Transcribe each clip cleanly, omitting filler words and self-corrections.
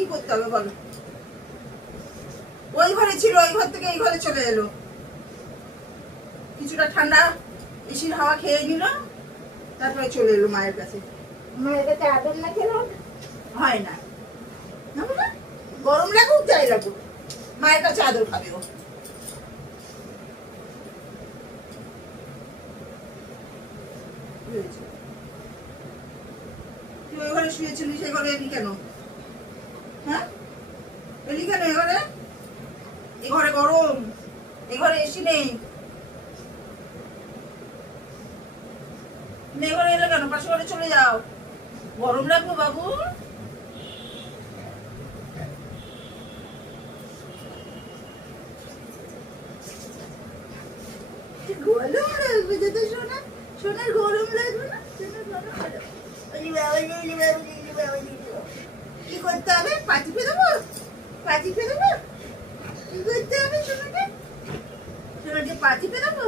কি করতে হবে বলো? ওই ঘরে ছিল, ওই ঘর থেকে এই ঘরে চলে এলো, কিছুটা ঠান্ডা এসির হাওয়া খেয়ে নিল, তারপরে চলে এলো মায়ের কাছে। মায়ের কাছে আদর না খেলো হয় না, গরম লাগুক যাই লাগুক মায়ের কাছে আদর খাবে ও। তুই ওই ঘরে শুয়েছিলি, সেই ঘরে এলি কেন? হ্যাঁ, এলি কেন এ ঘরে? এ ঘরে গরম, এ ঘরে এসি নেই, তুমি এ ঘরে এলে কেন? পাশে ঘরে চলে যাও, গরম লাগবে বাবু। গরম লাগবে যদি সোনা, সোনার গরম লাগবে না, সোনার গরম লাগবে। কি করতে হবে? পা টিপে দেবো, পা টিপে দেবো? কি করতে হবে সোনাকে? সোনাকে পা টিপে দেবো?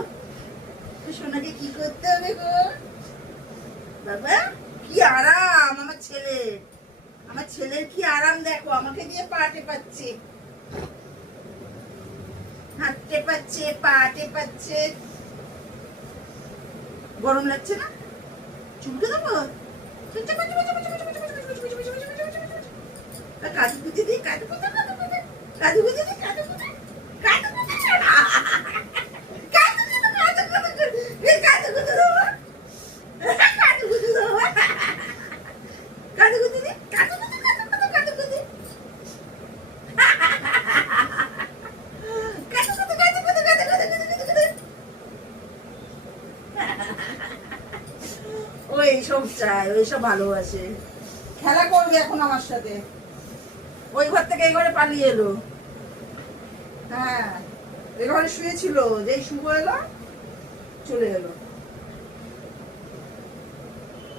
সোনাকে কি করতে হবে গো বাবা? কি আরাম আমার ছেলের, আমার ছেলের কি আরাম দেখো, আমাকে দিয়ে পা টেপাচ্ছে, হাত টেপাচ্ছে, পা টেপাচ্ছে। গরম লাগছে না? চুমকে দেবো? কাজু কুচি দিই, কাজু কুচি, কাজু কুচি দিই, কাজু কুচি, কাজু কুচি, কাজু কুচি দেবো, কাজু কুচি দেবো, কাজু কুচি দিই, কাজু কুচি, কাজু কুচি, ওই সব চায়, ওই সব ভালোবাসে, খেলা করবে এখন আমার সাথে। ওই ঘর থেকে এই ঘরে পালিয়ে এলো। হ্যাঁ, এই ঘরে শুয়েছিল, যেই শুভ এলো চলে এলো।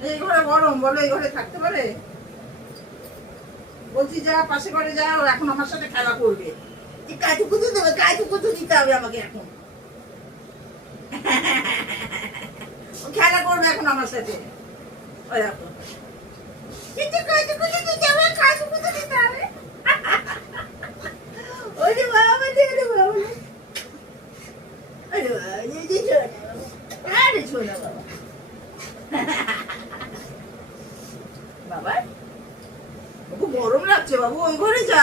এই ঘরে গরম, বলো এই ঘরে থাকতে পারে? বলছি যা পাশে ঘরে যাও, এখন আমার সাথে খেলা করবে। কাজু কুচু দেবে, কাজু কুচু দিতে হবে আমাকে এখন। খেলা করবে এখন আমার সাথে। ওই দেখো, কাজু কুচু দিতে হবে, কাজু কুচু দিতে হবে। ওরে বাবা, ওরে বাবা, আরে বাবা, আরে শোনা বাবা, বাবা বাবু গরম লাগছে বাবু, ওই ঘরে যা।